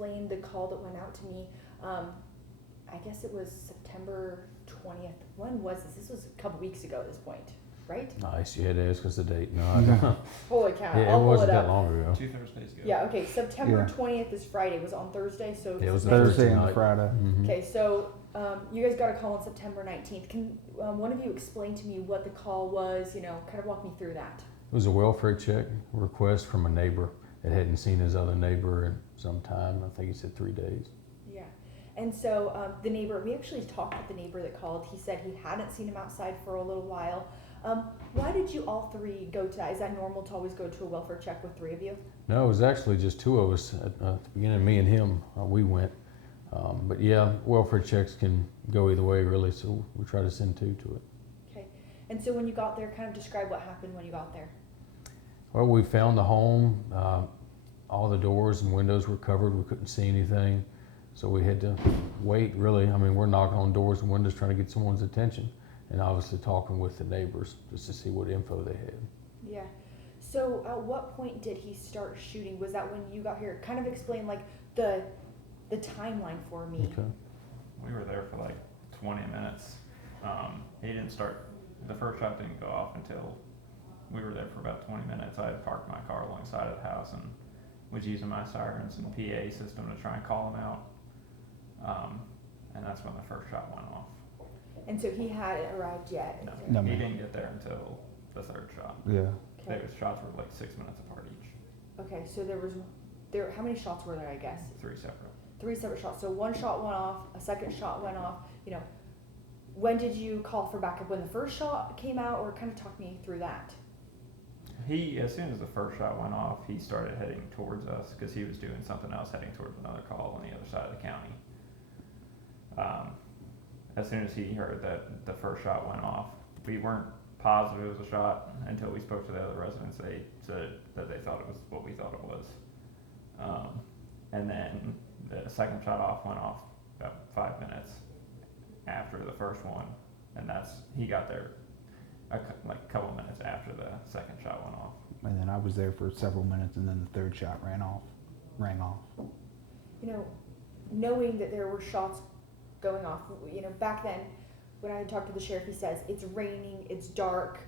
explain the call that went out to me? I guess it was September 20th. When was this? This was a couple weeks ago at this point, right? Nice, you had to ask us the date. No, I don't. Holy cow, Yeah, I'll it pull wasn't it that up. long ago. 2 Thursdays ago. Yeah, okay, September Yeah. 20th is Friday. It was on Thursday, so. It was Thursday and night. Friday. Mhm. Okay, so you guys got a call on September 19th. Can one of you explain to me what the call was, kind of walk me through that? It was a welfare check request from a neighbor that hadn't seen his other neighbor in some time. I think he said 3 days. Yeah, and so the neighbor, we actually talked with the neighbor that called. He said he hadn't seen him outside for a little while. Why did you all three go to that? Is that normal to always go to a welfare check with 3 of you? No, it was actually just 2 of us at the beginning. Me and him, we went. But yeah, welfare checks can go either way, really. So we try to send 2 to it. Okay, and so when you got there, kind of describe what happened when you got there. Well, we found the home. All the doors and windows were covered. We couldn't see anything. So we had to wait, really. I mean, we're knocking on doors and windows trying to get someone's attention, and obviously talking with the neighbors just to see what info they had. Yeah. So at what point did he start shooting? Was that when you got here? Kind of explain like the timeline for me. Okay. We were there for like 20 minutes. He didn't start, the first shot didn't go off until we were there for about 20 minutes. I had parked my car alongside of the house and was using my sirens and PA system to try and call him out. And that's when the first shot went off. And so he hadn't arrived yet. No, No, he ma'am. didn't get there until the 3rd shot. Yeah. Okay. Those shots were like 6 minutes apart each. Okay. So how many shots were there? I guess 3 separate. 3 separate shots. So one shot went off, a second shot went off. When did you call for backup? When the first shot came out, or kind of talk me through that? As soon as the first shot went off, he started heading towards us because he was doing something else, heading towards another call on the other side of the county. As soon as he heard that the first shot went off, we weren't positive it was a shot until we spoke to the other residents. They said that they thought it was what we thought it was. And then the second shot went off about 5 minutes after the first one, and he got there a couple minutes after the second shot went off. And then I was there for several minutes, and then the 3rd shot rang off. Knowing that there were shots going off, back then when I had talked to the sheriff, he says it's raining, it's dark.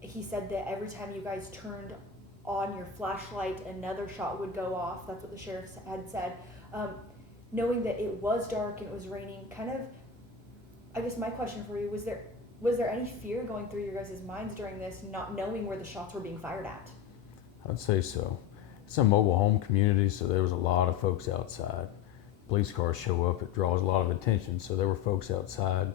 He said that every time you guys turned on your flashlight, another shot would go off. That's what the sheriff had said. Knowing that it was dark and it was raining, I guess my question for you, was there any fear going through your guys' minds during this, not knowing where the shots were being fired at? I'd say so. It's a mobile home community, so there was a lot of folks outside. Police cars show up, it draws a lot of attention, so there were folks outside.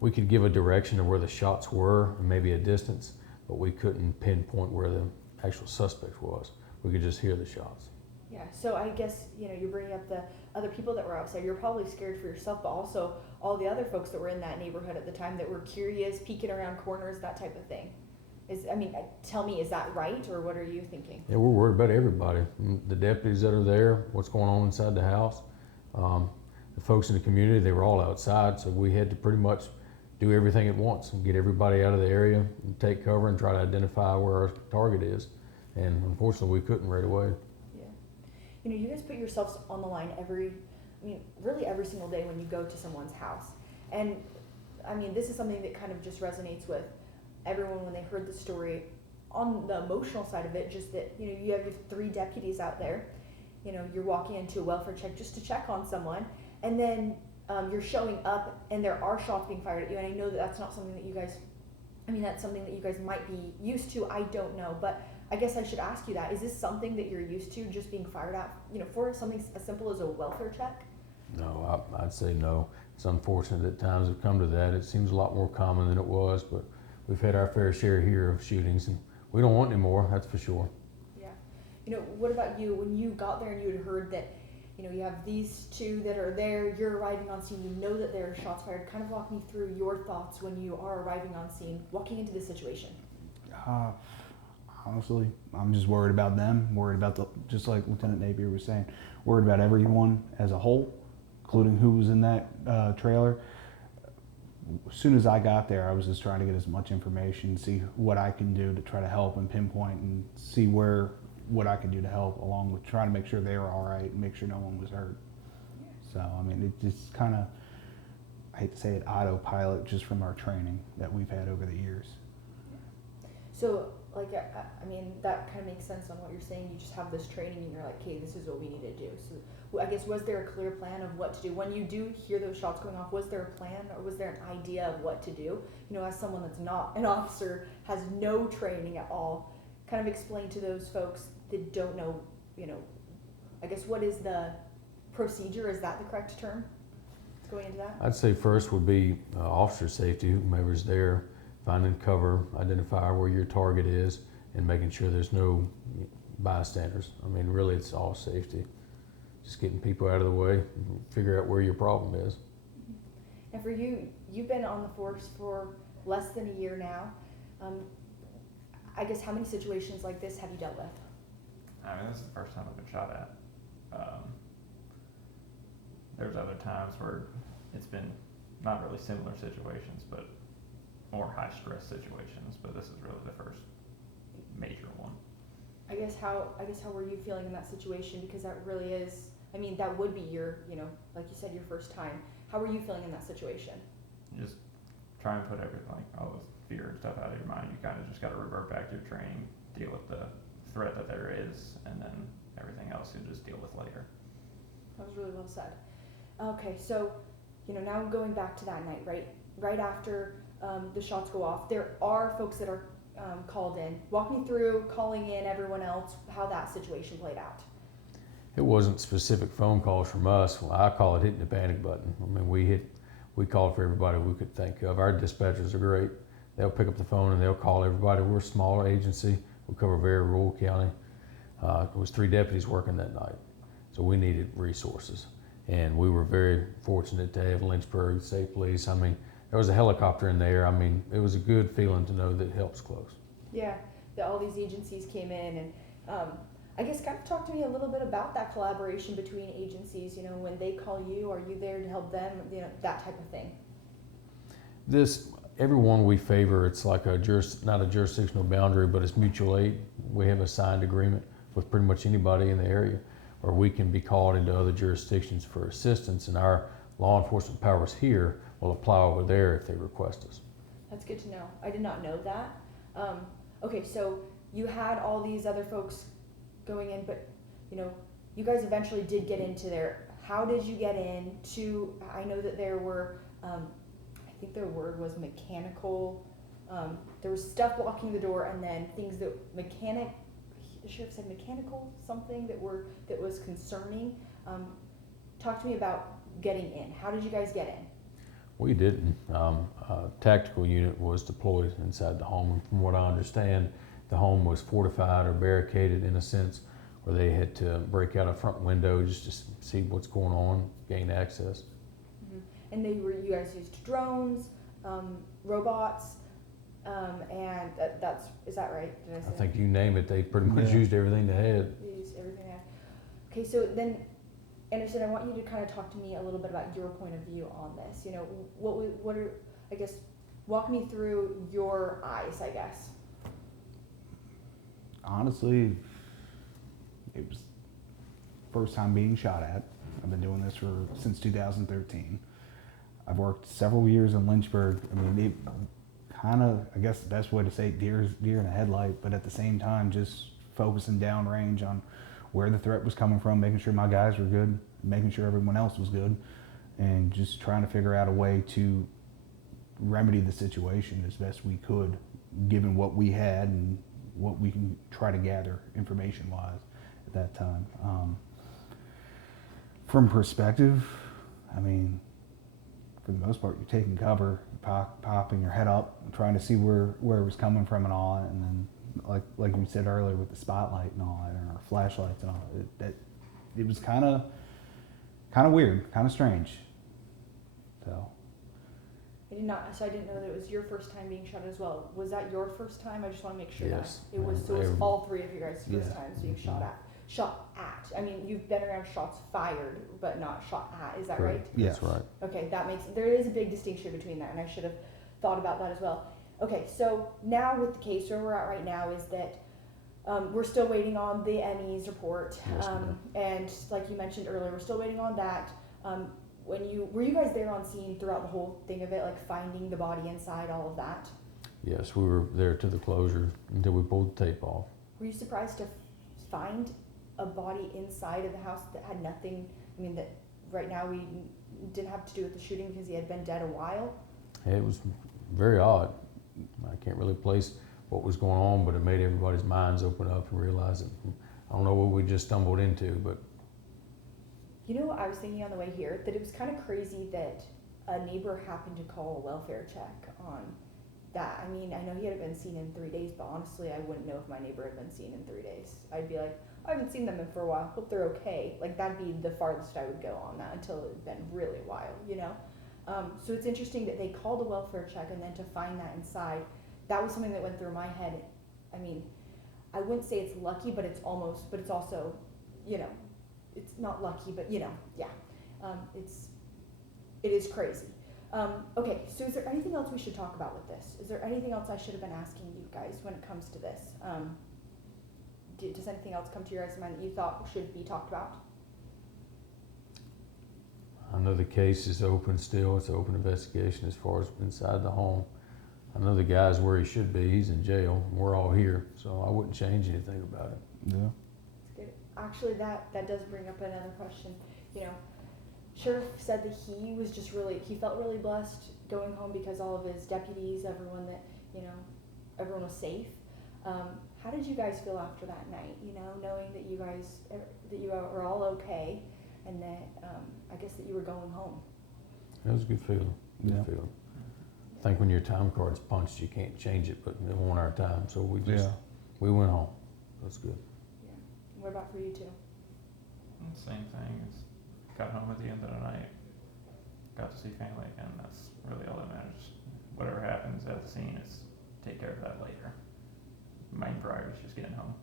We could give a direction of where the shots were and maybe a distance, but we couldn't pinpoint where the actual suspect was. We could just hear the shots. Yeah, so I guess, you're bringing up the other people that were outside. You're probably scared for yourself, but also all the other folks that were in that neighborhood at the time that were curious, peeking around corners, that type of thing. Tell me, is that right, or what are you thinking? Yeah, we're worried about everybody. The deputies that are there, what's going on inside the house. The folks in the community, they were all outside, so we had to pretty much do everything at once and get everybody out of the area and take cover and try to identify where our target is. And unfortunately, we couldn't right away. Yeah. You guys put yourselves on the line really every single day when you go to someone's house. And this is something that kind of just resonates with everyone when they heard the story. On the emotional side of it, just that, you have your 3 deputies out there. You're walking into a welfare check just to check on someone, and then you're showing up and there are shots being fired at you. And I know that that's not something that you guys, that's something that you guys might be used to. I don't know, but I guess I should ask you that. Is this something that you're used to, just being fired at, for something as simple as a welfare check? No, I'd say no. It's unfortunate that times have come to that. It seems a lot more common than it was, but we've had our fair share here of shootings, and we don't want any more, that's for sure. Yeah. What about you? When you got there and you had heard that, you have these 2 that are there, you're arriving on scene, you know that there are shots fired. Kind of walk me through your thoughts when you are arriving on scene, walking into this situation. Honestly, I'm just worried about them, worried about just like Lieutenant Napier was saying, worried about everyone as a whole, including who was in that trailer. As soon as I got there, I was just trying to get as much information, see what I can do to try to help and pinpoint and see where what I could do to help, along with trying to make sure they were all right and make sure no one was hurt. So, I mean, it just kind of, I hate to say it, autopilot just from our training that we've had over the years. So, like, I mean, that kind of makes sense on what you're saying. You just have this training and you're like, okay, this is what we need to do. So, I guess, was there a clear plan of what to do? When you do hear those shots going off, was there a plan or was there an idea of what to do? You know, as someone that's not an officer, has no training at all, kind of explain to those folks that don't know, you know, I guess, what is the procedure? Is that the correct term going into that? I'd say first would be officer safety, whomever's there, finding cover, identify where your target is, and making sure there's no bystanders. I mean, really, it's all safety. Just getting people out of the way, figure out where your problem is. And for you, you've been on the force for less than a year now. I guess, how many situations like this have you dealt with? I mean, this is the first time I've been shot at. There's other times where it's been not really similar situations, but more high stress situations, but this is really the first major one. I guess how were you feeling in that situation? Because that really is, I mean, that would be your, you know, like you said, your first time. How were you feeling in that situation? Just try and put everything, like all the fear and stuff out of your mind. You kind of just got to revert back to your training, deal with the threat that there is, and then everything else you just deal with later. That was really well said. Okay, so, you know, now going back to that night, right after the shots go off, there are folks that are called in. Walk me through calling in everyone else, how that situation played out. It wasn't specific phone calls from us. Well, I call it hitting the panic button. I mean, we called for everybody we could think of. Our dispatchers are great. They'll pick up the phone and they'll call everybody. We're a smaller agency. We cover a very rural county. It was 3 deputies working that night, so we needed resources. And we were very fortunate to have Lynchburg State Police. I mean, there was a helicopter in there. I mean, it was a good feeling to know that help's close. Yeah, that all these agencies came in, and I guess kind of talk to me a little bit about that collaboration between agencies. You know, when they call you, are you there to help them? You know, that type of thing. Everyone we favor, it's like not a jurisdictional boundary, but it's mutual aid. We have a signed agreement with pretty much anybody in the area, where we can be called into other jurisdictions for assistance, and our law enforcement powers here will apply over there if they request us. That's good to know. I did not know that. Okay, so you had all these other folks going in, but you know, you guys eventually did get into there. How did you get in to, I know that there were, I think their word was mechanical, there was stuff blocking the door, and then things that the sheriff said mechanical something that was concerning. Talk to me about getting in. How did you guys get in? We didn't. A tactical unit was deployed inside the home, and from what I understand, the home was fortified or barricaded in a sense, where they had to break out a front window just to see what's going on, gain access. Mm-hmm. And you guys used drones, robots, and is that right? Did I say I think you name it, they pretty much used everything they had. Used everything they had. Okay, so then, Anderson, I want you to kind of talk to me a little bit about your point of view on this. You know, what are, I guess, walk me through your eyes, I guess. Honestly, it was first time being shot at. I've been doing this since 2013. I've worked several years in Lynchburg. I mean, it kind of, I guess the best way to say it, deer in a headlight, but at the same time, just focusing downrange on where the threat was coming from, making sure my guys were good, making sure everyone else was good, and just trying to figure out a way to remedy the situation as best we could, given what we had and what we can try to gather information-wise at that time. From perspective, I mean, for the most part, you're taking cover, popping your head up, trying to see where it was coming from and all, and then like you said earlier with the spotlight and all that, and our flashlights and all that, it was kind of weird, kind of strange. So. I didn't know that it was your first time being shot as well. Was that your first time? I just want to make sure Yes. that it was. So it was all 3 of you guys' first times being shot at. I mean, you've been around shots fired, but not shot at. Is that right? Yes. That's right. Okay, there is a big distinction between that, and I should have thought about that as well. Okay, so now with the case where we're at right now is that We're still waiting on the ME's report. Yes, ma'am. And like you mentioned earlier, we're still waiting on that. Were you guys there on scene throughout the whole thing of it, like finding the body inside, all of that? Yes, we were there to the closure until we pulled the tape off. Were you surprised to find a body inside of the house that had nothing, I mean, that right now we didn't have to do with the shooting because he had been dead a while? It was very odd. I can't really place what was going on, but it made everybody's minds open up and realize that I don't know what we just stumbled into, but You know, I was thinking on the way here that it was kind of crazy that a neighbor happened to call a welfare check on that. I mean, I know he had been seen in 3 days, but honestly, I wouldn't know if my neighbor had been seen in 3 days. I'd be like, I haven't seen them in for a while. Hope they're okay. Like, that'd be the farthest I would go on that until it had been really a while, you know? So it's interesting that they called a welfare check and then to find that inside, that was something that went through my head. I mean, I wouldn't say it's lucky, but it's almost, but it's also, you know, it's not lucky, but you know, yeah. It is crazy. Okay, so is there anything else we should talk about with this? Is there anything else I should have been asking you guys when it comes to this? Does anything else come to your guys' mind that you thought should be talked about? I know the case is open still. It's an open investigation as far as inside the home. I know the guy's where he should be. He's in jail. We're all here, so I wouldn't change anything about it. Yeah. That's good. Actually, that does bring up another question. You know, Sheriff said that he felt really blessed going home because all of his deputies, everyone everyone was safe. How did you guys feel after that night? You know, knowing that you were all okay, and that I guess that you were going home. It was a good feeling. Good feeling. I think when your time card's punched, you can't change it, but it wasn't our time, so we went home. That's good. Yeah. What about for you two? Same thing. Got home at the end of the night. Got to see family again. That's really all that matters. Whatever happens at the scene, is take care of that later. Main priority is just getting home.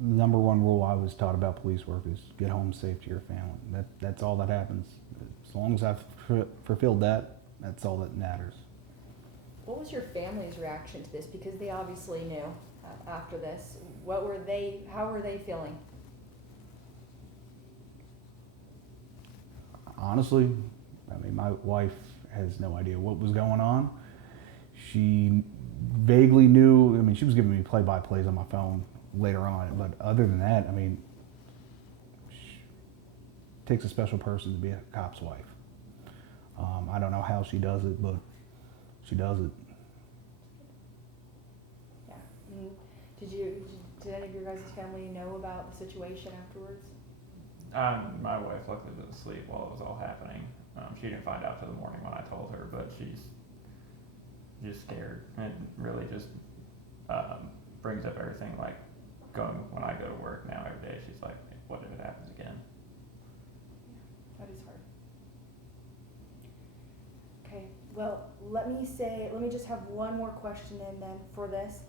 The number one rule I was taught about police work is get home safe to your family. That's all that happens. As long as I've fulfilled that, that's all that matters. What was your family's reaction to this? Because they obviously knew after this. How were they feeling? Honestly, I mean, my wife has no idea what was going on. She vaguely knew. I mean, she was giving me play-by-plays on my phone later on, but other than that, I mean, it takes a special person to be a cop's wife. I don't know how she does it, but she does it. Yeah. Did any of your guys' family know about the situation afterwards? My wife luckily was asleep while it was all happening. She didn't find out till the morning when I told her, but she's just scared. And it really just brings up everything, like when I go to work now every day, she's like, what if it happens again? That is hard. Okay, well, let me just have one more question in then for this.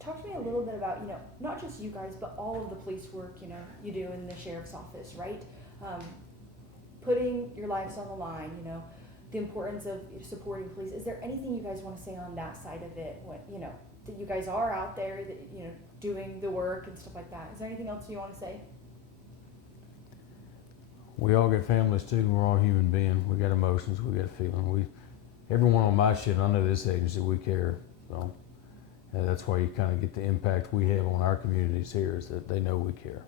Talk to me a little bit about, not just you guys, but all of the police work, you do in the sheriff's office, right? Putting your lives on the line, the importance of supporting police. Is there anything you guys want to say on that side of it? That you guys are out there, that, doing the work and stuff like that. Is there anything else you want to say? We all got families too. We're all human beings. We got emotions. We got feeling. Everyone on my shift, I know this agency, we care. So that's why you kind of get the impact we have on our communities here, is that they know we care.